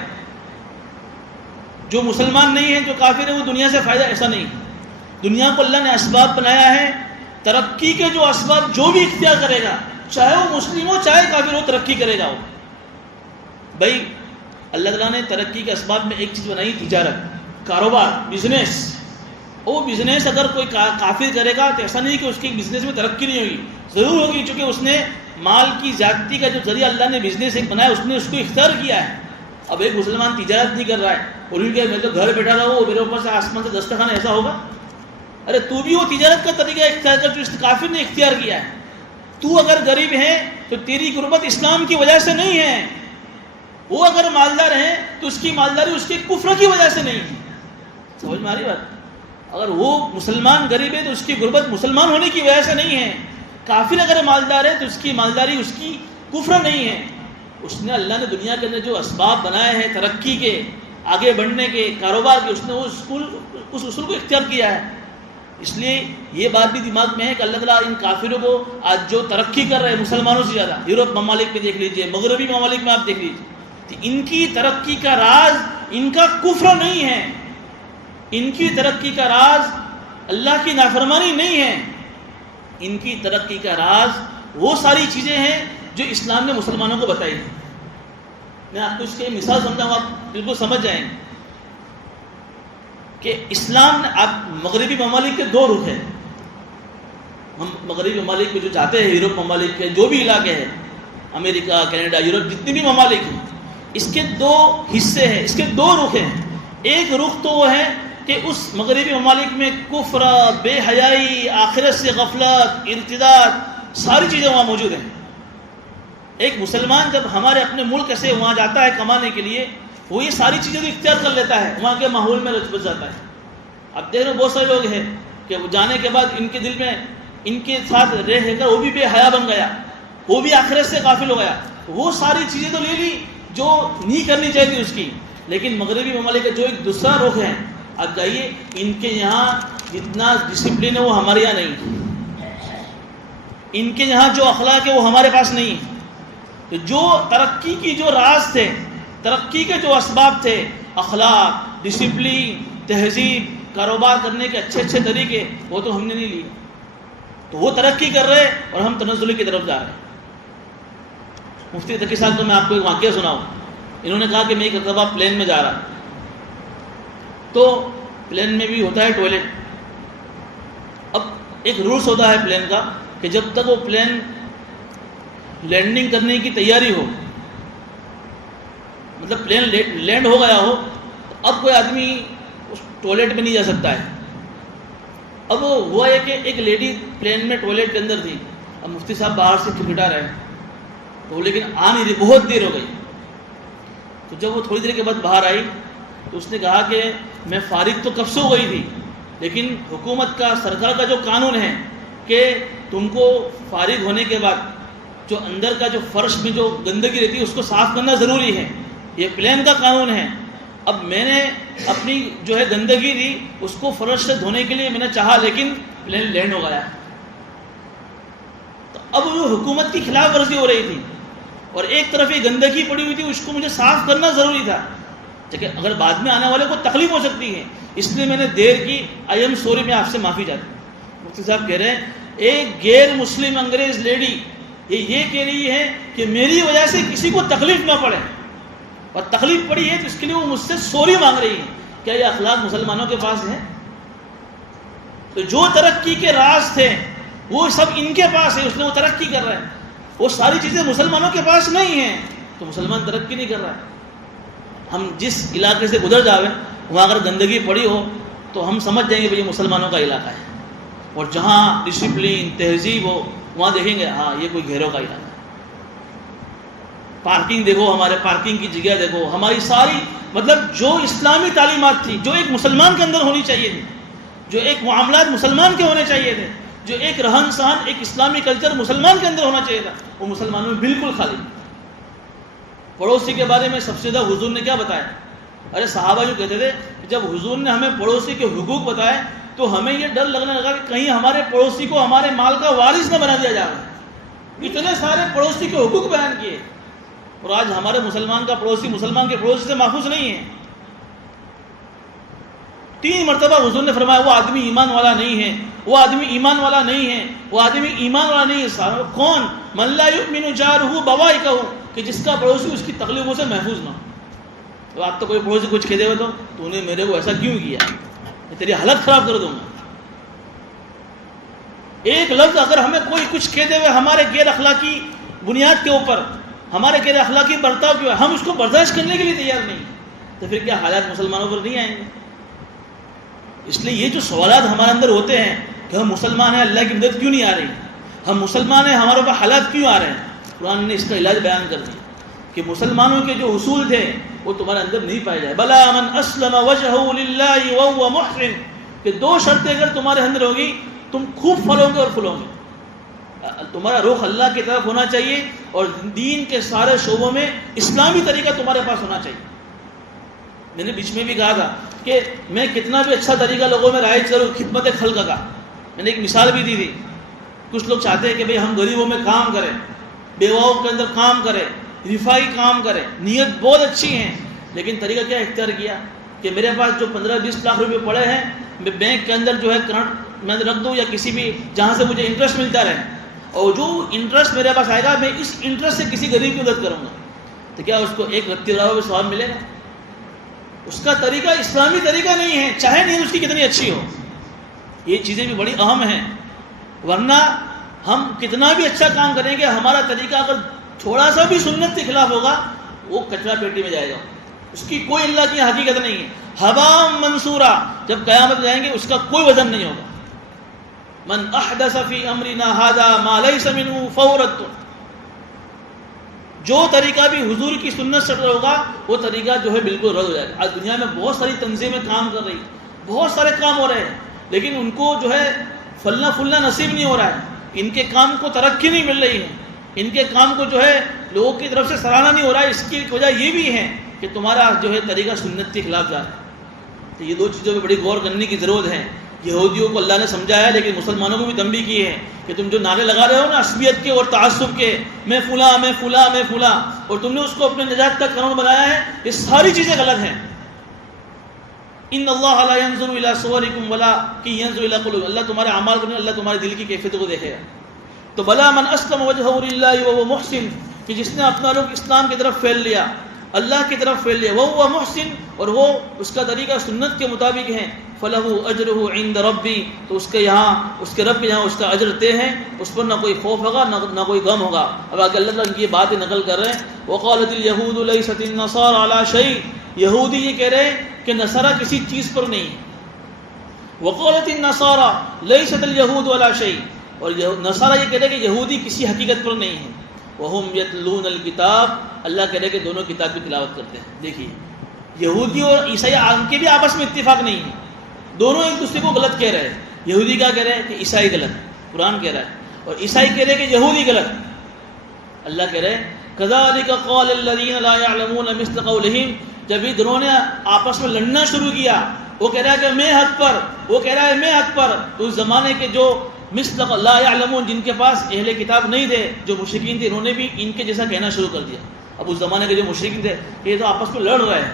جو مسلمان نہیں ہے، جو کافر ہے، وہ دنیا سے فائدہ، ایسا نہیں۔ دنیا کو اللہ نے اسباب بنایا ہے، ترقی کے جو اسباب جو بھی اختیار کرے گا، چاہے وہ مسلم ہو چاہے کافر ہو، ترقی کرے گا وہ۔ بھائی اللہ تعالیٰ نے ترقی کے اسباب میں ایک چیز بنائی، تجارت، کاروبار، بزنس۔ وہ بزنس اگر کوئی کافر کرے گا تو ایسا نہیں کہ اس کی بزنس میں ترقی نہیں ہوگی، ضرور ہوگی، چونکہ اس نے مال کی زیادتی کا جو ذریعہ اللہ نے بزنس ایک بنایا، اس نے اس کو اختیار کیا ہے۔ اب ایک مسلمان تجارت نہیں کر رہا ہے اور ان کے میں تو گھر بیٹھا رہا ہوں، میرے اوپر سے آسمان سے دسترخوان، ایسا ہوگا؟ ارے تو بھی وہ تجارت کا طریقہ اختیار کر جو اس کافر نے اختیار کیا ہے۔ تو اگر غریب ہے تو تیری غربت اسلام کی وجہ سے نہیں ہے، وہ اگر مالدار ہے تو اس کی مالداری اس کے کفر کی وجہ سے نہیں ہے۔ سمجھ میں آ رہی بات؟ اگر وہ مسلمان غریب ہے تو اس کی غربت مسلمان ہونے کی وجہ سے نہیں ہے، کافر اگر مالدار ہے تو اس کی مالداری اس کی کفر نہیں ہے۔ اس نے اللہ نے دنیا کے اندر جو اسباب بنائے ہیں ترقی کے، آگے بڑھنے کے، کاروبار کے، اس نے اس اصول کو اختیار کیا ہے۔ اس لیے یہ بات بھی دماغ میں ہے کہ اللہ تعالیٰ ان کافروں کو آج جو ترقی کر رہے ہیں مسلمانوں سے زیادہ، یورپ ممالک میں دیکھ لیجئے، مغربی ممالک میں آپ دیکھ لیجئے، تو ان کی ترقی کا راز ان کا کفر نہیں ہے، ان کی ترقی کا راز اللہ کی نافرمانی نہیں ہے، ان کی ترقی کا راز وہ ساری چیزیں ہیں جو اسلام نے مسلمانوں کو بتائی ہیں۔ میں آپ کو اس کی مثال سمجھاؤں، آپ بالکل سمجھ جائیں کہ اسلام نے، آپ مغربی ممالک کے 2 رخ ہیں، ہم مغربی ممالک میں جو جاتے ہیں، یورپ ممالک کے جو بھی علاقے ہیں، امریکہ، کینیڈا، یورپ، جتنے بھی ممالک ہیں، اس کے 2 حصے ہیں، اس کے 2 رخ ہیں۔ ایک رخ تو وہ ہے کہ اس مغربی ممالک میں کفر، بے حیائی، آخرت سے غفلت، ارتداد، ساری چیزیں وہاں موجود ہیں۔ ایک مسلمان جب ہمارے اپنے ملک سے وہاں جاتا ہے کمانے کے لیے، وہ یہ ساری چیزیں بھی اختیار کر لیتا ہے، وہاں کے ماحول میں رچ بس جاتا ہے۔ اب دیکھ رہے بہت سارے لوگ ہیں کہ وہ جانے کے بعد ان کے دل میں ان کے ساتھ رہ کر وہ بھی بے حیا بن گیا، وہ بھی آخرت سے غافل ہو گیا، وہ ساری چیزیں تو لے لی جو نہیں کرنی چاہیے اس کی۔ لیکن مغربی ممالک کا جو ایک دوسرا رخ ہے، آپ جائیے، ان کے یہاں جتنا ڈسپلن ہے وہ ہمارے یہاں نہیں، ان کے یہاں جو اخلاق ہے وہ ہمارے پاس نہیں۔ تو جو ترقی کی جو راز تھے، ترقی کے جو اسباب تھے، اخلاق، ڈسپلن، تہذیب، کاروبار کرنے کے اچھے اچھے طریقے، وہ تو ہم نے نہیں لیے۔ تو وہ ترقی کر رہے اور ہم تنزلی کی طرف جا رہے ہیں۔ مفتی تقی صاحب کو میں آپ کو ایک واقعہ سناؤں۔ انہوں نے کہا کہ میں ایک مرتبہ پلین میں جا رہا، تو پلین میں بھی ہوتا ہے ٹوائلٹ۔ اب ایک رولس ہوتا ہے پلین کا کہ جب تک وہ پلین لینڈنگ کرنے کی تیاری ہو، مطلب پلین لینڈ ہو گیا ہو، تو اب کوئی آدمی اس ٹوائلٹ میں نہیں جا سکتا ہے۔ اب ہوا ہے کہ ایک لیڈی پلین میں ٹوائلٹ کے اندر تھی، اب مفتی صاحب باہر سے کھٹکھٹا رہے تو لیکن آ نہیں رہی، بہت دیر ہو گئی۔ تو جب وہ تھوڑی دیر کے بعد باہر آئی تو اس نے کہا کہ میں فارغ تو کب سے ہو گئی تھی، لیکن حکومت کا، سرکار کا جو قانون ہے کہ تم کو فارغ ہونے کے بعد جو اندر کا جو فرش میں جو گندگی رہتی ہے اس کو صاف کرنا ضروری ہے، یہ پلین کا قانون ہے۔ اب میں نے اپنی جو ہے گندگی تھی اس کو فرش سے دھونے کے لیے میں نے چاہا، لیکن پلین لینڈ ہو گیا۔ تو اب وہ حکومت کی خلاف ورزی ہو رہی تھی اور ایک طرف یہ گندگی پڑی ہوئی تھی، اس کو مجھے صاف کرنا ضروری تھا، لیکن اگر بعد میں آنے والے کو تکلیف ہو سکتی ہے، اس لیے میں نے دیر کی، آئی ایم سوری، میں آپ سے معافی چاہتا ہوں۔ مفتی صاحب کہہ رہے ہیں ایک غیر مسلم انگریز لیڈی یہ کہہ رہی ہے کہ میری وجہ سے کسی کو تکلیف نہ پڑے، اور تکلیف پڑی ہے تو اس کے لیے وہ مجھ سے سوری مانگ رہی ہے۔ کیا یہ اخلاق مسلمانوں کے پاس ہے؟ تو جو ترقی کے راز تھے وہ سب ان کے پاس ہے، اس نے وہ ترقی کر رہا ہے، وہ ساری چیزیں مسلمانوں کے پاس نہیں ہیں، تو مسلمان ترقی نہیں کر رہا ہے۔ ہم جس علاقے سے گزر جاویں وہاں اگر گندگی پڑی ہو تو ہم سمجھ جائیں گے بھئی یہ مسلمانوں کا علاقہ ہے، اور جہاں ڈسپلن، تہذیب ہو وہاں دیکھیں گے ہاں یہ کوئی گھیروں کا علاقہ ہے۔ پارکنگ دیکھو، ہمارے پارکنگ کی جگہ دیکھو، ہماری ساری مطلب جو اسلامی تعلیمات تھی، جو ایک مسلمان کے اندر ہونی چاہیے تھی، جو ایک معاملات مسلمان کے ہونے چاہیے تھے، جو ایک رہن سہن، ایک اسلامی کلچر مسلمان کے اندر ہونا چاہیے تھا، وہ مسلمانوں میں بالکل خالی۔ پڑوسی کے بارے میں سب سے زیادہ حضور نے کیا بتایا؟ ارے صحابہ جو کہتے تھے کہ جب حضور نے ہمیں پڑوسی کے حقوق بتائے تو ہمیں یہ ڈر لگنے لگا کہ کہیں ہمارے پڑوسی کو ہمارے مال کا وارث نہ بنا دیا جائے۔ اتنے سارے پڑوسی کے حقوق بیان کیے، اور آج ہمارے مسلمان کا پڑوسی مسلمان کے پڑوسی سے محفوظ نہیں ہے۔ 3 مرتبہ حضور نے فرمایا وہ آدمی ایمان والا نہیں ہے، وہ آدمی ایمان والا نہیں ہے، وہ آدمی ایمان والا نہیں ہے۔ کون؟ من لا یؤمن جارہ بوائقہ، کہ جس کا پڑوسی اس کی تکلیفوں سے محفوظ نہ ہو۔ تو آپ تو کوئی پڑوسی کچھ کہہ دے گا تو نے میرے کو ایسا کیوں کیا، میں تیری حالت خراب کر دوں گا۔ ایک لفظ اگر ہمیں کوئی کچھ کہہ دے ہوئے ہمارے غیر اخلاقی بنیاد کے اوپر، ہمارے غیر اخلاقی برتاؤ کے ہم اس کو برداشت کرنے کے لیے تیار نہیں، تو پھر کیا حالات مسلمانوں پر نہیں آئیں گے؟ اس لیے یہ جو سوالات ہمارے اندر ہوتے ہیں کہ ہم مسلمان ہیں اللہ کی مدد کیوں نہیں آ رہی، ہم مسلمان ہیں ہمارے اوپر حالات کیوں آ رہے ہیں، قرآن نے اس کا علاج بیان کر دیا کہ مسلمانوں کے جو اصول تھے وہ تمہارے اندر نہیں پائے جائے۔ بلا من اسلم وجهه للہ وهو محسن، کہ 2 شرطیں اگر تمہارے اندر ہوگی تم خوب پھلو گے اور پھلو گے۔ تمہارا رخ اللہ کی طرف ہونا چاہیے اور دین کے سارے شعبوں میں اسلامی طریقہ تمہارے پاس ہونا چاہیے۔ میں نے بیچ میں بھی کہا تھا کہ میں کتنا بھی اچھا طریقہ لوگوں میں رائج کروں خدمت خلق کا، میں نے ایک مثال بھی دی تھی۔ کچھ لوگ چاہتے ہیں کہ بھئی ہم غریبوں میں کام کریں، بیواؤں کے اندر کام کریں، رفائی کام کریں، نیت بہت اچھی ہیں، لیکن طریقہ کیا اختیار کیا کہ میرے پاس جو 15-20 لاکھ روپے پڑے ہیں میں بینک کے اندر جو ہے کرنٹ میں رکھ دوں یا کسی بھی جہاں سے مجھے انٹرسٹ ملتا رہے، اور جو انٹرسٹ میرے پاس آئے گا میں اس انٹرسٹ سے کسی غریب کی مدد کروں گا، تو کیا اس کو 1 رتی میں ثواب ملے گا؟ اس کا طریقہ اسلامی طریقہ نہیں ہے، چاہے نیت اس کی کتنی اچھی ہو۔ یہ چیزیں بھی بڑی اہم ہیں، ورنہ ہم کتنا بھی اچھا کام کریں گے ہمارا طریقہ اگر تھوڑا سا بھی سنت کے خلاف ہوگا وہ کچرا پیٹی میں جائے گا، اس کی کوئی اللہ کی حقیقت نہیں ہے۔ ہوا منصورہ، جب قیامت جائیں گے اس کا کوئی وزن نہیں ہوگا۔ من احدث فی امرنا ھذا ما لیس منہ فہو رد، جو طریقہ بھی حضور کی سنت سے ہوگا وہ طریقہ جو ہے بالکل رد ہو جائے گا۔ آج دنیا میں بہت ساری تنظیمیں کام کر رہی، بہت سارے کام ہو رہے ہیں، لیکن ان کو جو ہے پھلنا پھولنا نصیب نہیں ہو رہا ہے، ان کے کام کو ترقی نہیں مل رہی ہے، ان کے کام کو جو ہے لوگوں کی طرف سے سراہنا نہیں ہو رہا ہے۔ اس کی وجہ یہ بھی ہے کہ تمہارا جو ہے طریقہ سنت کے خلاف جا رہا ہے۔ تو یہ 2 چیزوں پہ بڑی غور کرنے کی ضرورت ہے۔ یہودیوں کو اللہ نے سمجھایا لیکن مسلمانوں کو بھی تنبیہ کی ہے کہ تم جو نعرے لگا رہے ہو نا عصبیت کے اور تعصب کے، میں فلاں میں فلاں میں فلاں، اور تم نے اس کو اپنے نجات کا قانون بنایا ہے، یہ ساری چیزیں غلط ہیں۔ ان اللہ لا ينظر الى صورکم ولکن ينظر الى قلوبکم، اللہ تمہارے اعمال کو نہیں، اللہ تمہارے دل کی کیفیت کو دیکھے گا۔ تو بلا من اسلم وجهه للہ وهو محسن، کہ جس نے اپنا رخ اسلام کی طرف پھیر لیا، اللہ کی طرف پھیر لیا، وهو محسن، اور وہ اس کا طریقہ سنت کے مطابق ہے، فله اجره عند ربی، تو اس کے یہاں اس کے رب کے یہاں اس کا اجر طے ہے، اس پر نہ کوئی خوف ہوگا نہ کوئی غم ہوگا۔ اب آگے اللہ تعالیٰ کی باتیں نقل کر رہے ہیں، وقالت اليهود ليست النصارى على شيء، یہودی یہ کہہ رہے ہیں کہ نصارہ کسی چیز پر نہیں، وقالت النصارى ليست اليهود على شيء، اور نصارہ یہ کہہ رہے ہیں کہ یہودی کسی حقیقت پر نہیں ہے، وہم یتلون الکتاب، اللہ کہہ رہے کہ دونوں کتاب کی تلاوت کرتے ہیں۔ دیکھیے یہودی اور عیسائی ان کے بھی آپس میں اتفاق نہیں ہے، دونوں ایک دوسرے کو غلط کہہ رہے ہیں۔ یہودی کیا کہہ رہے ہیں کہ عیسائی غلط، قرآن کہہ رہا ہے، اور عیسائی کہہ رہے ہیں کہ یہودی غلط، اللہ کہہ رہے ہیں کذالک قال الذین لا یعلمون مثل قولہم، جب یہ دونوں نے آپس میں لڑنا شروع کیا، وہ کہہ رہا ہے کہ میں حق پر، وہ کہہ رہا ہے میں حق پر، تو اس زمانے کے جو مثل لا یعلمون جن کے پاس اہل کتاب نہیں تھے، جو مشرکین تھے، انہوں نے بھی ان کے جیسا کہنا شروع کر دیا۔ اب اس زمانے کے جو مشرکین تھے یہ تو آپس میں لڑ رہے ہیں،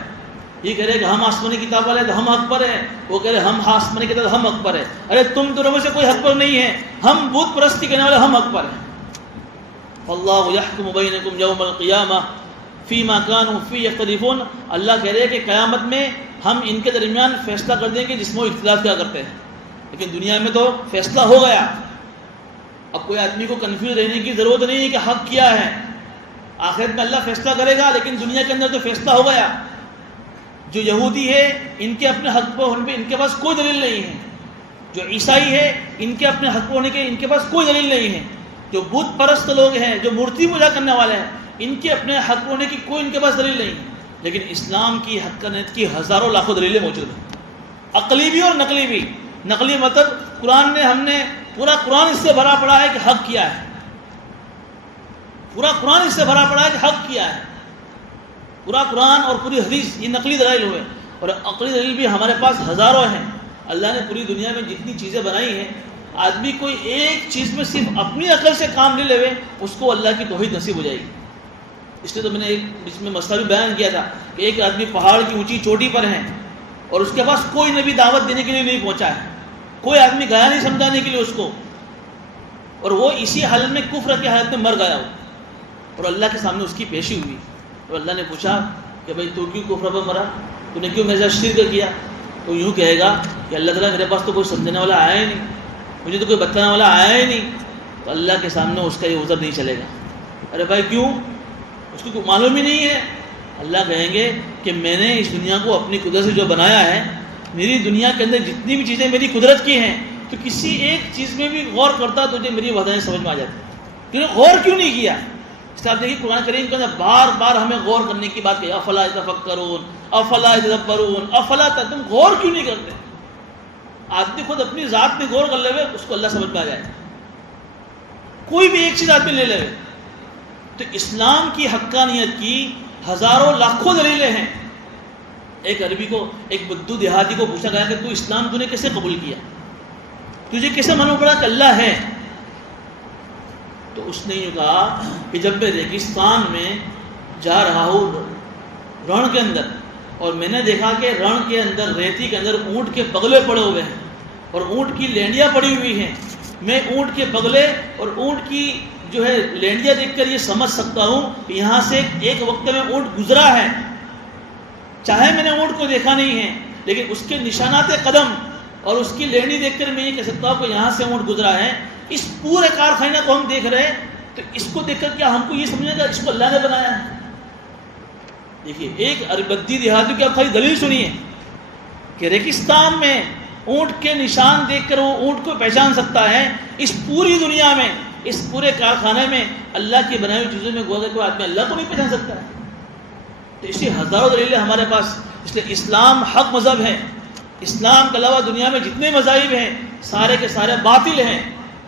یہ کہہ رہے ہیں کہ ہم آسمانی کتاب والے تو ہم حق پر ہیں، وہ کہہ رہے ہیں ہم آسمانی کتاب ہم حق پر ہیں۔ ارے تم دونوں میں سے کوئی حق پر نہیں ہے، ہم بت پرستی کرنے والے ہم حق پر ہیں۔ اللہ یحکم بینکم یوم القیامہ فیما کانوا فیہ یختلفون، اللہ کہہ رہے ہیں کہ قیامت میں ہم ان کے درمیان فیصلہ کر دیں گے جس میں وہ اختلاف کیا کرتے ہیں۔ لیکن دنیا میں تو فیصلہ ہو گیا، اب کوئی آدمی کو کنفیوز رہنے کی ضرورت نہیں ہے کہ حق کیا ہے، آخرت میں اللہ فیصلہ کرے گا، لیکن دنیا کے اندر تو فیصلہ ہو گیا۔ جو یہودی ہے ان کے اپنے حق پر ہونے پہ ان کے پاس کوئی دلیل نہیں ہے، جو عیسائی ہے ان کے اپنے حق پر ہونے کے ان کے پاس کوئی دلیل نہیں ہے، جو بت پرست لوگ ہیں، جو مورتی پوجا کرنے والے ہیں، ان کے اپنے حق پر ہونے کی کوئی ان کے پاس دلیل نہیں ہے۔ لیکن اسلام کی حقانیت کی ہزاروں لاکھوں دلیلیں موجود ہیں، عقلی بھی اور نقلی بھی۔ نقلی مطلب قرآن نے، ہم نے پورا قرآن اس سے بھرا پڑا ہے کہ حق کیا ہے، پورا قرآن اس سے بھرا پڑا ہے کہ حق کیا ہے، پورا قرآن اور پوری حدیث یہ نقلی دلائل ہوئے، اور عقلی دلیل بھی ہمارے پاس ہزاروں ہیں۔ اللہ نے پوری دنیا میں جتنی چیزیں بنائی ہیں، آدمی کوئی ایک چیز میں صرف اپنی عقل سے کام نہیں لے اس کو اللہ کی توحید نصیب ہو جائے گی۔ اس لیے تو میں نے ایک اس میں مسئلہ بھی بیان کیا تھا کہ ایک آدمی پہاڑ کی اونچی چوٹی پر ہے اور اس کے پاس کوئی نبی دعوت دینے کے لیے نہیں پہنچا ہے، کوئی آدمی گیا نہیں سمجھانے کے لیے اس کو، اور وہ اسی حالت میں کفر کی حالت میں مر گیا ہو، اور اللہ کے سامنے اس کی پیشی ہوئی، اور اللہ نے پوچھا کہ بھائی تو کیوں کفر پر مرا، تو نے کیوں میرے ساتھ شرک کیا؟ تو یوں کہے گا کہ اللہ تعالیٰ میرے پاس تو کوئی سمجھنے والا آیا ہی نہیں، مجھے تو کوئی بتانے والا آیا ہی نہیں، تو اللہ کے سامنے اس کا یہ عذر نہیں چلے گا۔ ارے بھائی کیوں؟ اس کو معلوم ہی نہیں ہے۔ اللہ کہیں گے کہ میں نے اس دنیا کو اپنی قدرت سے جو بنایا ہے، میری دنیا کے اندر جتنی بھی چیزیں میری قدرت کی ہیں، تو کسی ایک چیز میں بھی غور کرتا تو میری وحدانیت سمجھ میں آ جاتی، کیوں غور کیوں نہیں کیا؟ اس طرح دیکھیے قرآن کریم کے اندر بار بار ہمیں غور کرنے کی بات کہ افلا یتفکرون افلا یتدبرون افلا، تم غور کیوں نہیں کرتے؟ آدمی خود اپنی ذات میں غور کر لے اس کو اللہ سمجھ میں آ جائے، کوئی بھی ایک چیز آدمی لے لے۔ تو اسلام کی حقانیت کی ہزاروں لاکھوں دلیلیں ہیں۔ ایک عربی کو، ایک بدو دیہاتی کو پوچھا گیا کہ تو اسلام تو نے کیسے قبول کیا، تجھے کیسے معلوم پڑا کہ اللہ ہے؟ تو اس نے یہ کہا کہ جب میں ریگستان میں جا رہا ہوں رن کے اندر، اور میں نے دیکھا کہ رن کے اندر ریتی کے اندر اونٹ کے بغلے پڑے ہوئے ہیں اور اونٹ کی لینڈیاں پڑی ہوئی ہیں، میں اونٹ کے بغلے اور اونٹ کی جو ہے لینڈیاں دیکھ کر یہ سمجھ سکتا ہوں کہ یہاں سے ایک وقت میں اونٹ گزرا ہے، چاہے میں نے اونٹ کو دیکھا نہیں ہے لیکن اس کے نشانات قدم اور اس کی لینڈی دیکھ کر میں یہ کہہ سکتا ہوں کہ یہاں سے اونٹ گزرا ہے۔ اس پورے کارخانہ کو ہم دیکھ رہے ہیں، تو اس کو دیکھ کر کیا ہم کو یہ سمجھے گا اس کو اللہ نے بنایا ہے؟ دیکھیے ایک عربدی دیہاتی کی آپ خالی دلیل سنیے کہ ریگستان میں اونٹ کے نشان دیکھ کر وہ اونٹ کو پہچان سکتا ہے، اس پوری دنیا میں، اس پورے کارخانے میں اللہ کی بنائی ہوئی چیزوں میں گویا کوئی آدمی اللہ کو نہیں پہچان سکتا ہے۔ تو اسی ہزاروں دلیلیں ہمارے پاس، اس لیے اسلام حق مذہب ہے۔ اسلام کے علاوہ دنیا میں جتنے مذاہب ہیں سارے کے سارے باطل ہیں۔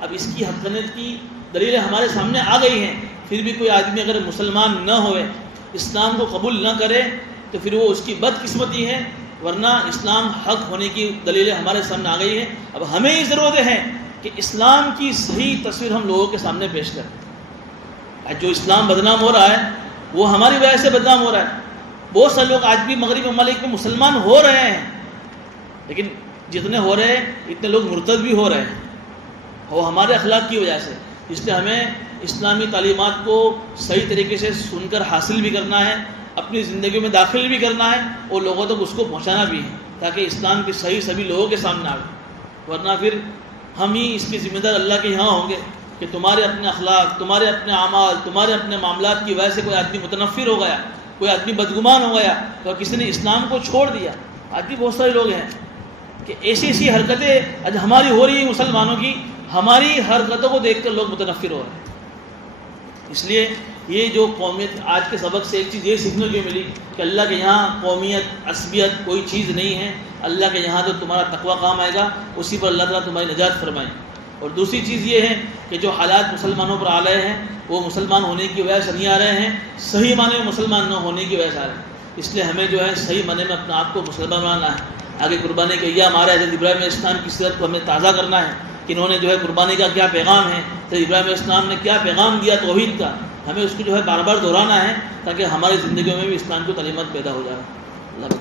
اب اس کی حقانیت کی دلیلیں ہمارے سامنے آ گئی ہیں، پھر بھی کوئی آدمی اگر مسلمان نہ ہوئے، اسلام کو قبول نہ کرے، تو پھر وہ اس کی بدقسمتی ہے، ورنہ اسلام حق ہونے کی دلیلیں ہمارے سامنے آ گئی ہیں۔ اب ہمیں یہ ضرورت ہے کہ اسلام کی صحیح تصویر ہم لوگوں کے سامنے پیش کریں۔ جو اسلام بدنام ہو رہا ہے وہ ہماری وجہ سے بدنام ہو رہا ہے۔ بہت سے لوگ آج بھی مغربی ممالک میں مسلمان ہو رہے ہیں، لیکن جتنے ہو رہے ہیں اتنے لوگ مرتد بھی ہو رہے ہیں، وہ ہمارے اخلاق کی وجہ سے۔ اس لیے ہمیں اسلامی تعلیمات کو صحیح طریقے سے سن کر حاصل بھی کرنا ہے، اپنی زندگی میں داخل بھی کرنا ہے، اور لوگوں تک اس کو پہنچانا بھی ہے، تاکہ اسلام کی صحیح سبھی لوگوں کے سامنے آئے۔ ورنہ پھر ہم ہی اس کے ذمہ دار اللہ کے یہاں ہوں گے کہ تمہارے اپنے اخلاق، تمہارے اپنے اعمال، تمہارے اپنے معاملات کی وجہ سے کوئی آدمی متنفر ہو گیا، کوئی آدمی بدگمان ہو گیا، تو کسی نے اسلام کو چھوڑ دیا۔ آج بھی بہت سارے لوگ ہیں کہ ایسی ایسی حرکتیں آج ہماری ہو رہی ہیں مسلمانوں کی، ہماری حرکتوں کو دیکھ کر لوگ متنفر ہو رہے ہیں۔ اس لیے یہ جو قومیت، آج کے سبق سے ایک چیز یہ سیکھنے کو ملی کہ اللہ کے یہاں قومیت، عصبیت کوئی چیز نہیں ہے۔ اللہ کے یہاں تو تمہارا تقویٰ کام آئے گا، اسی پر اللہ تعالیٰ تمہاری نجات فرمائے۔ اور دوسری چیز یہ ہے کہ جو حالات مسلمانوں پر آ رہے ہیں وہ مسلمان ہونے کی وجہ سے نہیں آ رہے ہیں، صحیح معنی میں مسلمان نہ ہونے کی وجہ سے آ رہے ہیں۔ اس لیے ہمیں جو ہے صحیح معنی میں اپنے آپ کو مسلمان بنانا ہے۔ آگے قربانی کے ایام آ رہا ہے، حضرت ابراہیم علیہ السلام کی سیرت کو ہمیں تازہ کرنا ہے کہ انہوں نے جو ہے قربانی کا کیا پیغام ہے، حضرت ابراہیم علیہ السلام نے کیا پیغام دیا توحید کا، ہمیں اس کو جو ہے بار بار دہرانا ہے تاکہ ہماری زندگیوں میں بھی اسلام کی تعلیمات پیدا ہو جائے۔ اللہ